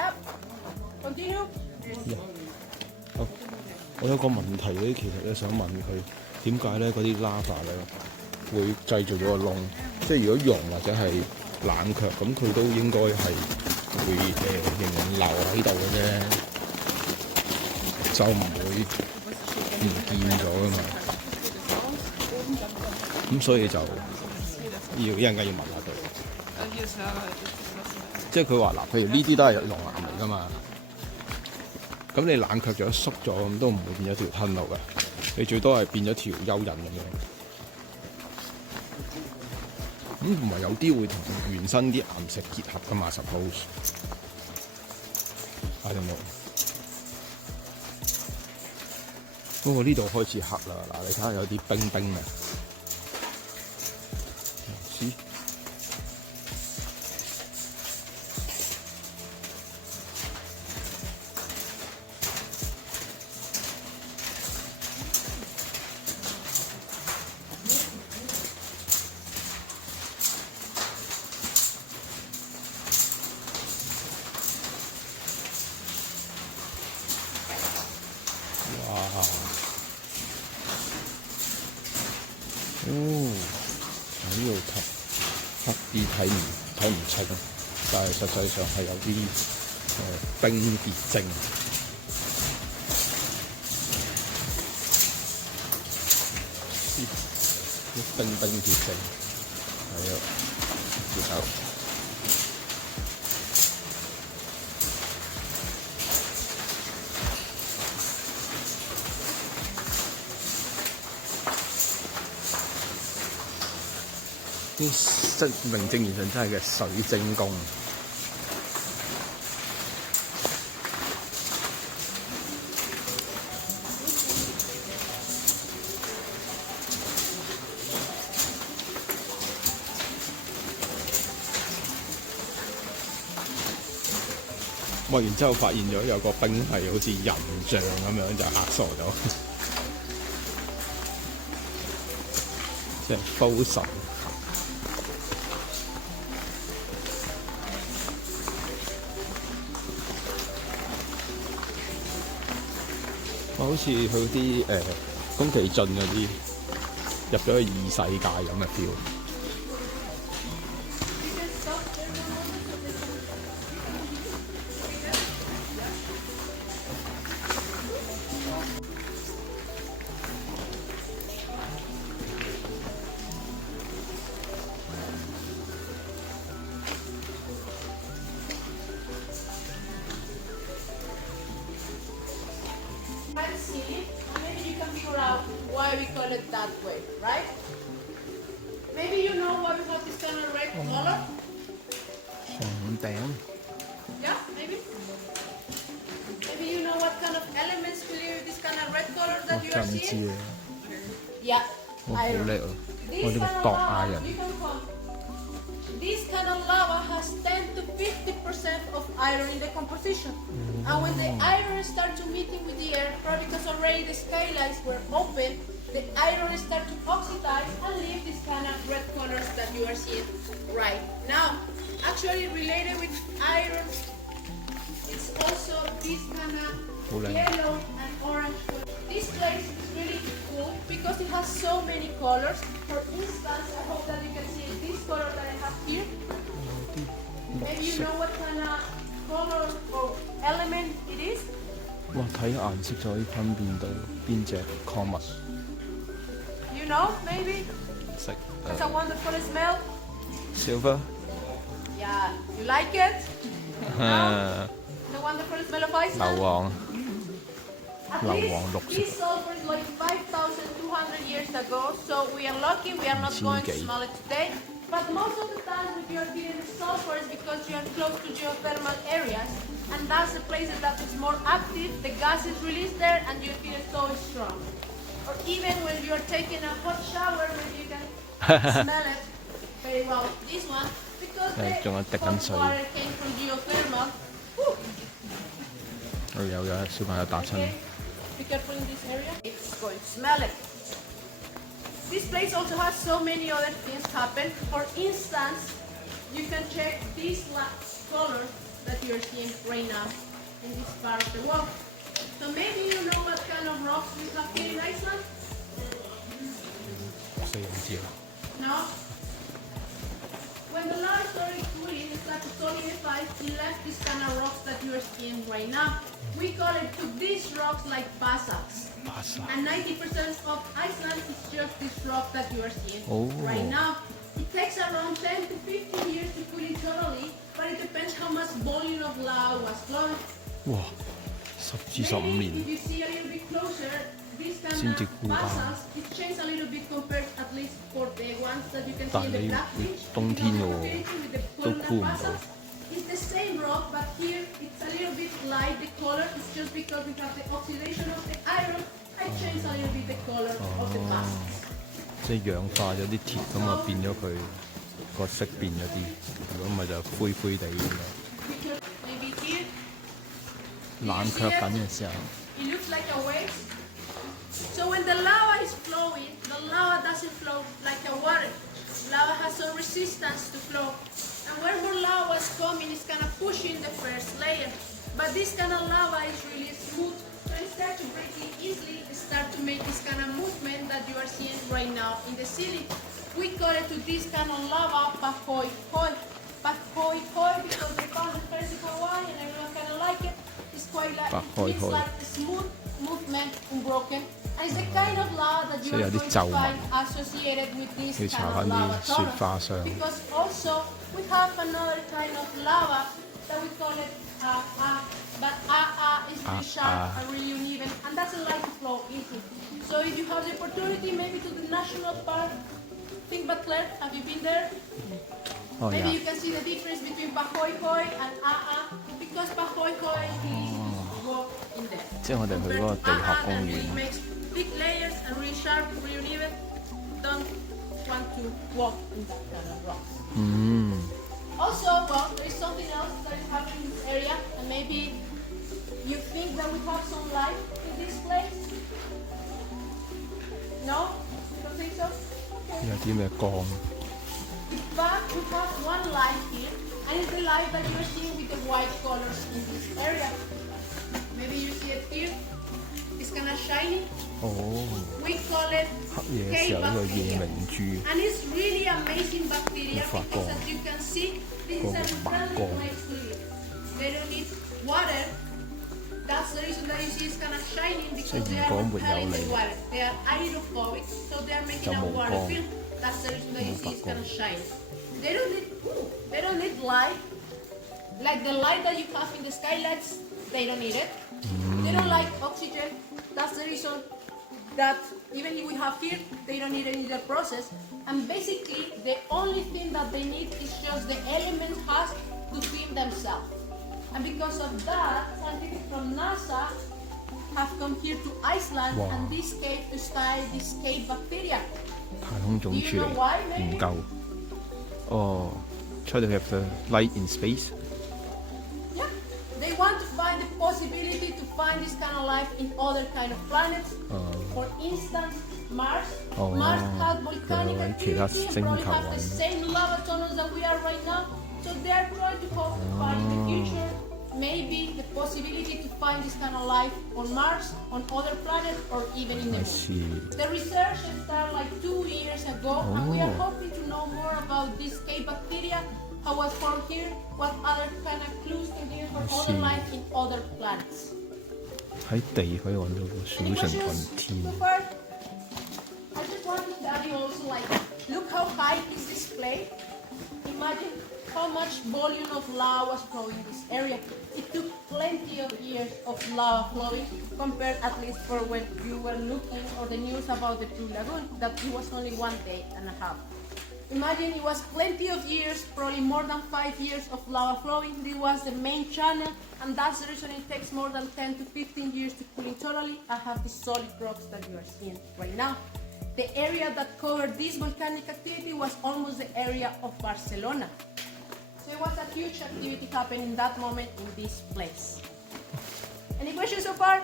Yep. Continue. 好，我有個問題咧，其實咧想問佢點解咧嗰啲 lava 咧會製造咗個窿？即係如果溶或者係冷卻，咁佢都應該係會仍然留喺度嘅啫，就唔會唔見咗噶嘛。咁所以就一陣間要問下佢。即係佢話嗱，譬如呢啲都係熔岩嚟㗎嘛。咁你冷卻咗、縮咗，咁都唔會變咗條吞路嘅，你最多係變咗條蚯蚓咁樣。咁唔係有啲會同原生啲岩石結合㗎嘛 ？Suppose I don't know。不過呢度開始黑啦，嗱你睇下有啲冰冰啊。哦，喺呢度黑啲睇唔清，但係實際上係有啲冰結晶，啲冰結晶喺度接手。即名正言順真係嘅水晶宮。哇！然之後發現咗有個冰係好似人像咁樣，就嚇傻咗，即係高神。好似去啲宮崎駿嗰啲入咗去異世界咁嘅 feel。Maybe you can figure out why we call it that way, right? Maybe you know why we have this kind of red color? 紅頂。Yeah, maybe. Maybe you know what kind of elements create this kind of red color that you are seeing? Yeah, iron. This kind of lava, you can come. This kind of lava has 10 to 50% of iron in the composition. And when the iron starts to meeting with the air, probably because already the skylines were open, the iron starts to oxidize and leave this kind of red colors that you are seeing right now. Actually related with iron, it's also this kind of yellow and orange color. This place is really cool because it has so many colors. For instance, I hope that you can see this color that I have here. Maybe you know what kind of color or element it is? 哇！睇顏色就可以分辨到邊隻礦物。You know, maybe? It's a wonderful smell. Silver. Yeah, you like it? No? The wonderful smell of Iceland? 硫磺。 At least this sulfur is like 5,200 years ago, so we are lucky we are not going to smell it today. But most of the time if you are feeling the sulfur is because you are close to geothermal areas, and that's the places that is more active, the gas is released there and you feel so strong. Or even when you are taking a hot shower, maybe you can smell it very well. This one, because the hot water came from geothermal. Okay. Be careful in this area. It's going to smell it. This place also has so many other things happen. For instance, you can check these colors that you you're seeing right now in this part of the world. So maybe you know what kind of rocks we have here in Iceland? 四唔知啦。 No? When the lava started cooling, it started to solidify, it left these kind of rocks that you are seeing right now. We call it to these rocks like basalts. And 90% of Iceland is just this rock that you are seeing right now. It takes around 10 to 15 years to cool it totally, but it depends how much volume of lava was flowing. 哇，10至15 Maybe 年 if you see a little bit closer, these kind 先至 of 枯乾。 basalts, it changes a little bit compared at least for the ones that you can 但 see in the 你 black 會 beach. 冬天喎， With the 都 columnar 箍唔到。 basalts. It's the same rock, but here it's a little bit light, the color. It's just because we have the oxidation of the iron. I changed a little bit the color of the basalts. 即係氧化咗啲鐵，咁啊變咗佢個色變咗啲。如果唔係就灰灰地咁樣。 Because maybe here 冷卻緊嘅時候， it looks like a wave. So when the lava is flowing, the lava doesn't flow like a water. Lava has some resistance to flow. And when more lava is coming, it's kind of pushing the first layer. But this kind of lava is really smooth. So it starts to break it easily, it starts to make this kind of movement that you are seeing right now in the ceiling. We call it to this kind of lava pahoy hoi. Pahoy hoi because they found the principal why and everyone kind of like it. It's quite like, it's like a smooth movement, unbroken. And it's the kind of lava that you are going to find associated with this kind of lava tunnel. Because also we have another kind of lava that we call it but is really sharp and really uneven and doesn't like to flow easy. So if you have the opportunity maybe to the national park, think about Claire, have you been there? Maybe you can see the difference between Pahoy Hoi and because Pahoy Hoi is walk in there. 即係我哋去嗰個地殼公園。 It makes big layers and really sharp, really uneven. Don't want to walk in that kind of rocks. Also, well, there is something else that is happening in this area, and maybe you think that we have some life in this place? No? You don't think so? Okay. 有啲咩光？ In fact, we have one light here, and it's the light that you're seeing with the white colors in this area. Maybe you see it here. It's kind of shiny. We call it 黑夜嘅 K 時候呢個夜 bacteria. 明珠。 And it's really amazing bacteria Uffa, because as you can see, this is a friendly way to live. They don't need water. That's the reason that you see it's kind of shining because they are repelling the water. They are hydrophobic, so they are making a water film. That's the reason that you see it's kind of shining. They don't need light. Like the light that you have in the skylights, they don't need it. They don't like oxygen. That's the reason that even if we have here, they don't need any other process. And basically, the only thing that they need is just the element has to feed themselves. And because of that, scientists from NASA have come here to Iceland and this cave to study this cave bacteria. 太空總署嚟 why, 研究。哦，try to have the light in space。 Yeah, they want to find the possibility to find this kind of life in other kind of planets. For instance, Mars. Mars has volcanic activity and probably have the same lava tunnels that we are right now. So they are trying to hope to find in the future maybe the possibility to find this kind of life on Mars, on other planets, or even in the moon. The research started like 2 years ago, and we are hoping to know more about this cave bacteria, how it was formed here, what other kind of clues can give for other life in other planets. 喺地可以揾到個 solution on 天。 I just want to tell you also, like, look how high is this plate. Imagine how much volume of lava was flowing in this area. It took plenty of years of lava flowing compared at least for when you were looking or the news about the Blue Lagoon, that it was only 1 day and a half. Imagine it was plenty of years, probably more than 5 years of lava flowing. This was the main channel, and that's the reason it takes more than 10 to 15 years to cool it totally. I have the solid rocks that you are seeing right now. The area that covered this volcanic activity was almost the area of Barcelona. So it was a huge activity happening in that moment in this place. Any questions so far?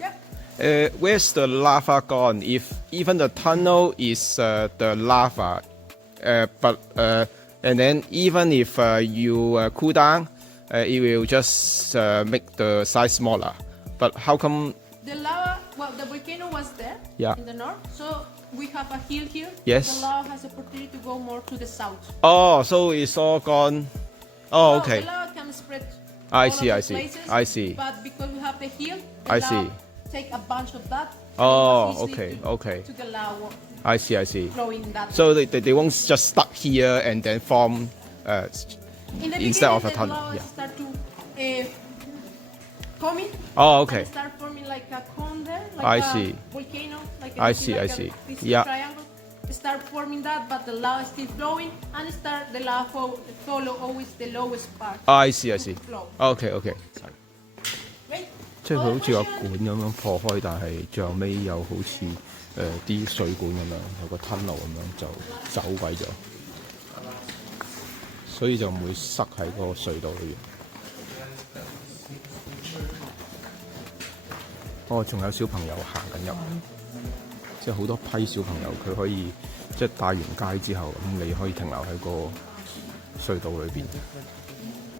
Yeah. Where's the lava gone? If even the tunnel is the lava, and then even if you cool down, it will just make the size smaller. But how come? The lava, well, the volcano was there Yeah. in the north, so we have a hill here. Yes. The lava has opportunity to go more to the south. Oh, so it's all gone. Oh, okay. The lava can spread. I all see, over I see, places, I see. But because we have the hill, the I lava see. take a bunch of that. Oh, and it goes okay, easily okay. To the lava I see, I see. flowing that. So they won't just stuck here and then form in the instead of a the tunnel. lava Yeah. start to coming. Oh, okay. And start forming like a cone there, like I a see. volcano. Like I a, see, like I a, see. This Yeah. triangle. Start forming that, but the lava is still flowing, and start the lava follow always the lowest part. I see, I see. Flow. Okay, okay. Right? 即係佢好似有管咁樣破開，但係最後尾又好似啲水管咁樣，有個吞路咁樣就走鬼咗，所以就唔會塞喺嗰個隧道裏邊。哦，仲有小朋友行緊入，即係好多批小朋友，佢可以即係帶完街之後，咁你可以停留喺個隧道裏邊。